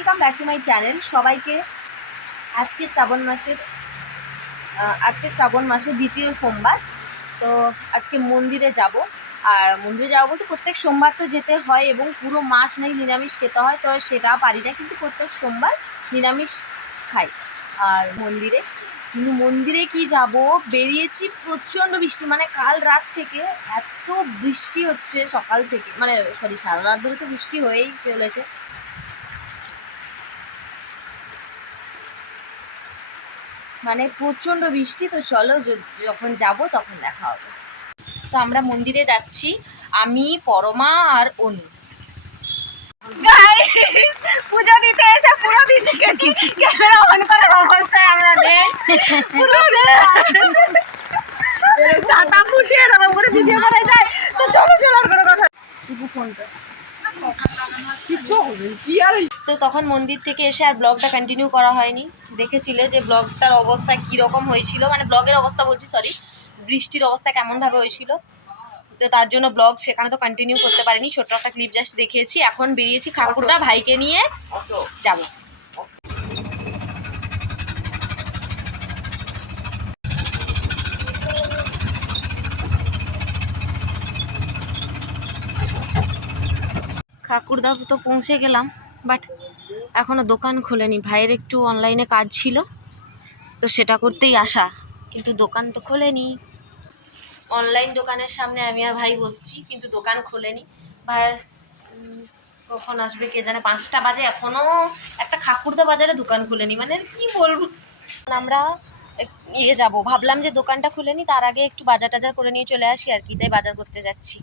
Welcome back to my channel. সবাইকে আজকে শ্রাবণ মাসের দ্বিতীয় সোমবার। তো আজকে মন্দিরে যাব। আর মন্দিরে যাবো বলতে প্রত্যেক সোমবার তো যেতে হয় এবং পুরো মাস নাকি নিরামিষ খেতে হয়, তো সেটা পারি না, কিন্তু প্রত্যেক সোমবার নিরামিষ খাই। আর মন্দিরে কি যাব, বেরিয়েছি, প্রচণ্ড বৃষ্টি, মানে কাল রাত থেকে এত বৃষ্টি হচ্ছে, সকাল থেকে, মানে সরি সারা রাত ধরে তো বৃষ্টি হয়েই চলেছে। মানে প্রচণ্ড বৃষ্টি। তো চলো যখন যাব তখন দেখা হবে। তো আমরা মন্দিরে যাচ্ছি, আমি, পরমা আর অনু। পূজা দিতে এসে পুরো ভিজে গেছি, ক্যামেরা অন করার অবস্থায় আমরা নেই, পুরো ছাতা ফুটিয়ে এরকম করে ভিডিও করা যায়। তো চলো আর কোনো কথা ফোনটা তো তখন মন্দির থেকে এসে আর ব্লগটা কন্টিনিউ করা হয়নি। দেখেছিলে যে ব্লগটার অবস্থা কীরকম হয়েছিল, মানে ব্লগের অবস্থা বলছি, সরি, বৃষ্টির অবস্থা কেমনভাবে হয়েছিল। তো তার জন্য ব্লগ সেখানে তো কন্টিনিউ করতে পারিনি, ছোট্ট একটা ক্লিপ জাস্ট দেখিয়েছি। এখন বেরিয়েছি ঠাকুরদা ভাইকে নিয়ে যাব। ঠাকুরদা তো পৌঁছে গেলাম, বাট এখনো দোকান খোলেনি। ভাইয়ের একটু অনলাইনে কাজ ছিল, তো সেটা করতেই আসা, কিন্তু দোকান তো খোলেনি। অনলাইন দোকানের সামনে আমি আর ভাই বসছি, কিন্তু দোকান খোলেনি। ভাইয়ের কখন আসবে কে জানে, 5টা বাজে, এখনো একটা ঠাকুরদা বাজারে দোকান খুলেনি, মানে কি বলবো। আমরা যাব, ভাবলাম যে দোকানটা খুলেনি, তার আগে একটু বাজার টাজার করে নিয়ে চলে আসি আর কি, তাই বাজার করতে যাচ্ছি।